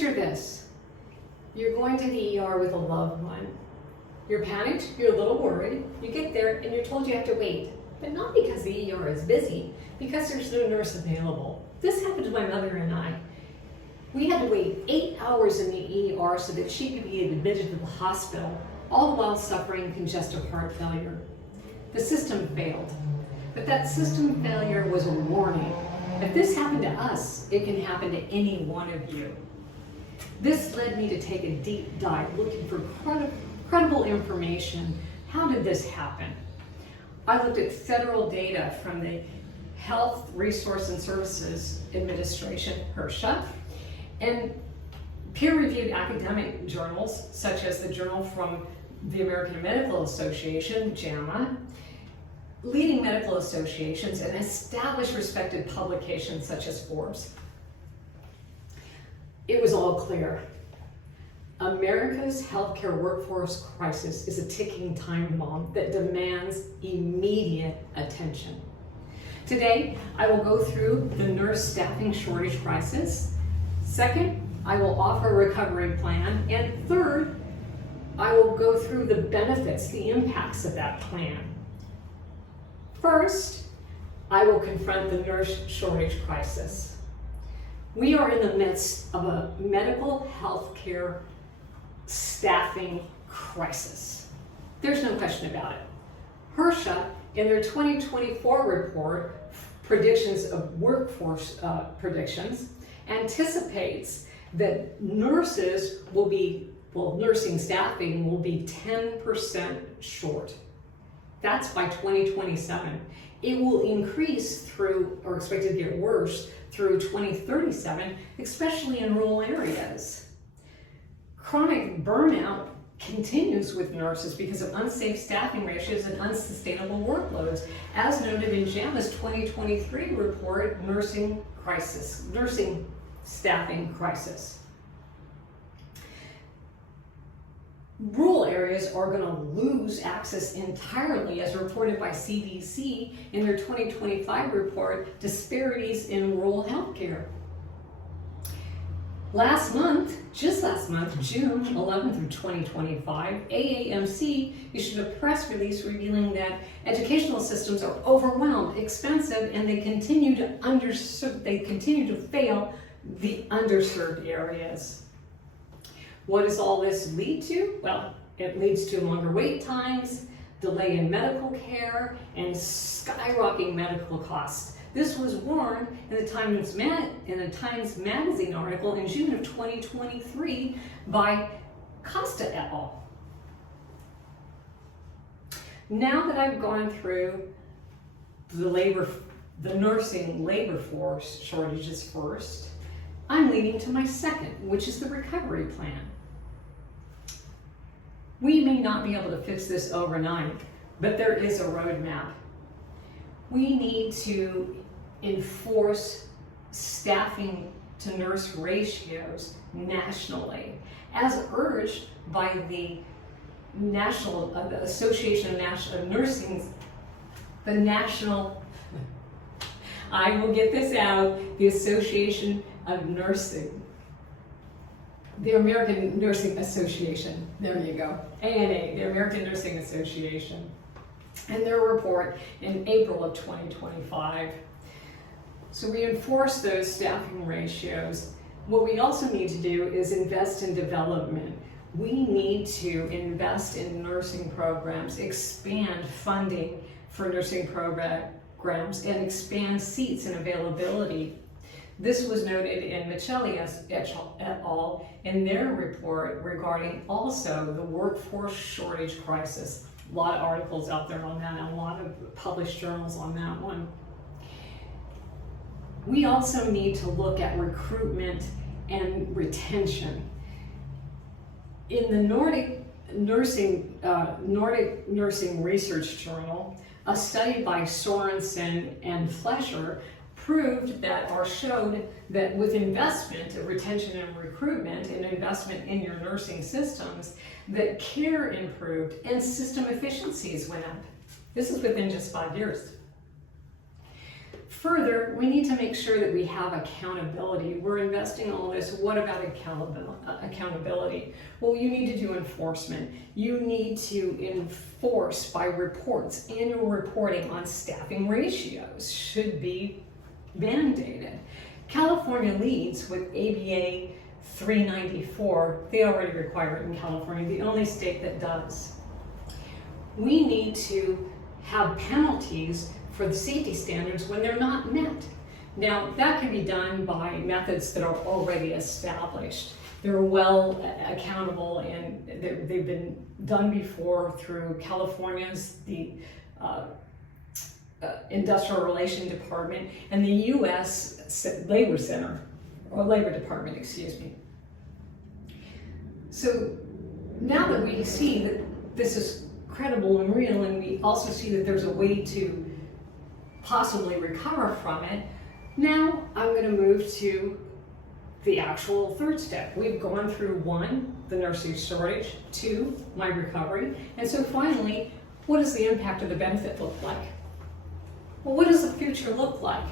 picture this. You're going to the ER with a loved one. You're panicked, you're a little worried. You get there and you're told you have to wait. But not because the ER is busy, because there's no nurse available. This happened to my mother and I. We had to wait 8 hours in the ER so that she could be admitted to the hospital, all the while suffering congestive heart failure. The system failed. But that system failure was a warning. If this happened to us, it can happen to any one of you. This led me to take a deep dive looking for credible information. How did this happen? I looked at federal data from the Health Resources and Services Administration, HRSA, and peer-reviewed academic journals, such as the Journal from the American Medical Association, JAMA, leading medical associations, and established respected publications such as Forbes. It was all clear. America's healthcare workforce crisis is a ticking time bomb that demands immediate attention. Today, I will go through the nurse staffing shortage crisis. Second, I will offer a recovery plan. And third, I will go through the benefits, the impacts of that plan. First, I will confront the nurse shortage crisis. We are in the midst of a medical healthcare staffing crisis. There's no question about it. HRSA, in their 2024 report, predictions of workforce predictions, anticipates that nurses will be, nursing staffing will be 10% short. That's by 2027. It will increase through, or expected to get worse, through 2037, especially in rural areas. Chronic burnout continues with nurses because of unsafe staffing ratios and unsustainable workloads, as noted in JAMA's 2023 report, Nursing Staffing Crisis. Rural areas are going to lose access entirely, as reported by CDC in their 2025 report, Disparities in Rural Healthcare. Just last month, June 11th of 2025, AAMC issued a press release revealing that educational systems are overwhelmed, expensive, and they continue to fail the underserved areas. What does all this lead to? Well, it leads to longer wait times, delay in medical care, and skyrocketing medical costs. This was warned in the Times Magazine article in June of 2023 by Costa et al. Now that I've gone through the nursing labor force shortages first, I'm leading to my second, which is the recovery plan. We may not be able to fix this overnight, but there is a roadmap. We need to enforce staffing to nurse ratios nationally, as urged by the the Association of National Nursing, I will get this out, the Association of Nursing, the American Nursing Association, there you go, ANA, the American Nursing Association, and their report in April of 2025. So we enforce those staffing ratios. What we also need to do is invest in development. We need to invest in nursing programs, expand funding for nursing programs, and expand seats and availability. This was noted in Michelli et al. In their report regarding also the workforce shortage crisis. A lot of articles out there on that, and a lot of published journals on that one. We also need to look at recruitment and retention. In the Nordic Nursing Research Journal, a study by Sorensen and Flesher showed that with investment, retention and recruitment, and investment in your nursing systems, that care improved and system efficiencies went up. This is within just 5 years. Further, we need to make sure that we have accountability. We're investing all this. What about accountability? Well, you need to do enforcement. You need to enforce by reports. Annual reporting on staffing ratios should be mandated. California leads with ABA 394. They already require it in California, the only state that does. We need to have penalties for the safety standards when they're not met. Now, that can be done by methods that are already established. They're well accountable, and they've been done before through California's the Industrial Relations Department and the U.S. Labor Center, or Labor Department, excuse me. So now that we see that this is credible and real, and we also see that there's a way to possibly recover from it, now I'm going to move to the actual third step. We've gone through 1, the nursing shortage, 2, my recovery, and so finally, what does the impact of the benefit look like? Well, what does the future look like?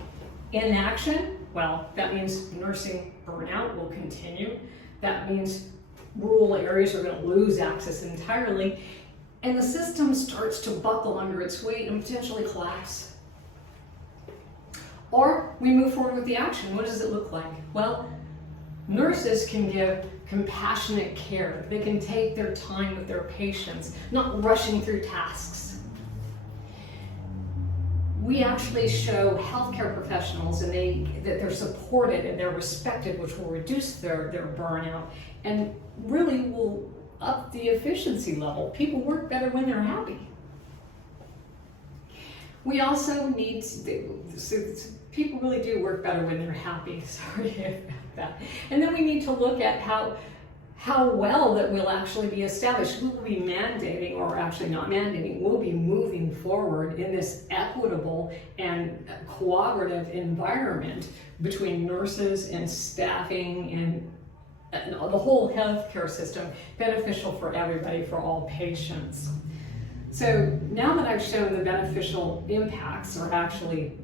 Inaction? Well, that means nursing burnout will continue. That means rural areas are going to lose access entirely, and the system starts to buckle under its weight and potentially collapse. Or we move forward with the action. What does it look like? Well, nurses can give compassionate care. They can take their time with their patients, not rushing through tasks. We actually show healthcare professionals that they're supported and they're respected, which will reduce their burnout and really will up the efficiency level. People work better when they're happy. We also need people really do work better when they're happy. Sorry about that. And then we need to look at how well that will actually be established. We will be mandating, or actually not mandating, we'll be moving forward in this equitable and cooperative environment between nurses and staffing and the whole healthcare system, beneficial for everybody, for all patients. So now that I've shown the beneficial impacts are actually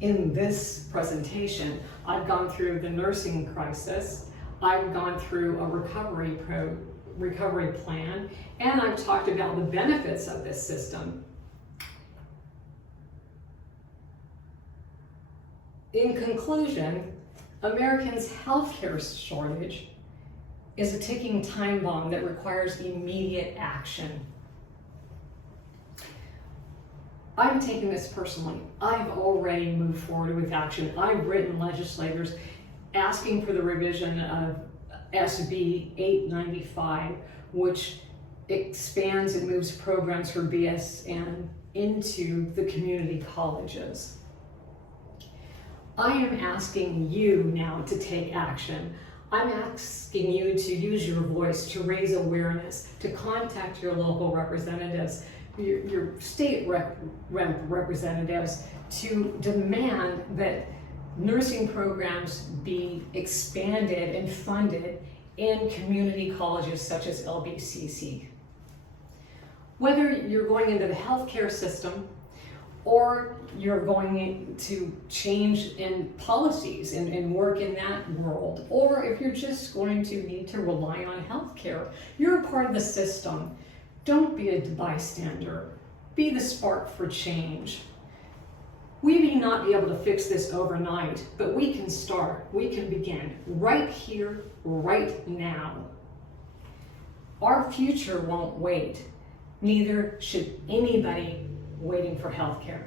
in this presentation, I've gone through the nursing crisis, I've gone through a recovery plan, and I've talked about the benefits of this system. In conclusion, Americans' healthcare shortage is a ticking time bomb that requires immediate action. I'm taking this personally. I've already moved forward with action. I've written legislators asking for the revision of SB 895, which expands and moves programs for BSN into the community colleges. I am asking you now to take action. I'm asking you to use your voice to raise awareness, to contact your local representatives, your state representatives, to demand that nursing programs be expanded and funded in community colleges such as LBCC. Whether you're going into the healthcare system or you're going to change in policies and work in that world, or if you're just going to need to rely on healthcare, you're a part of the system. Don't be a bystander. Be the spark for change. We may not be able to fix this overnight, but we can start. We can begin right here, right now. Our future won't wait. Neither should anybody waiting for healthcare.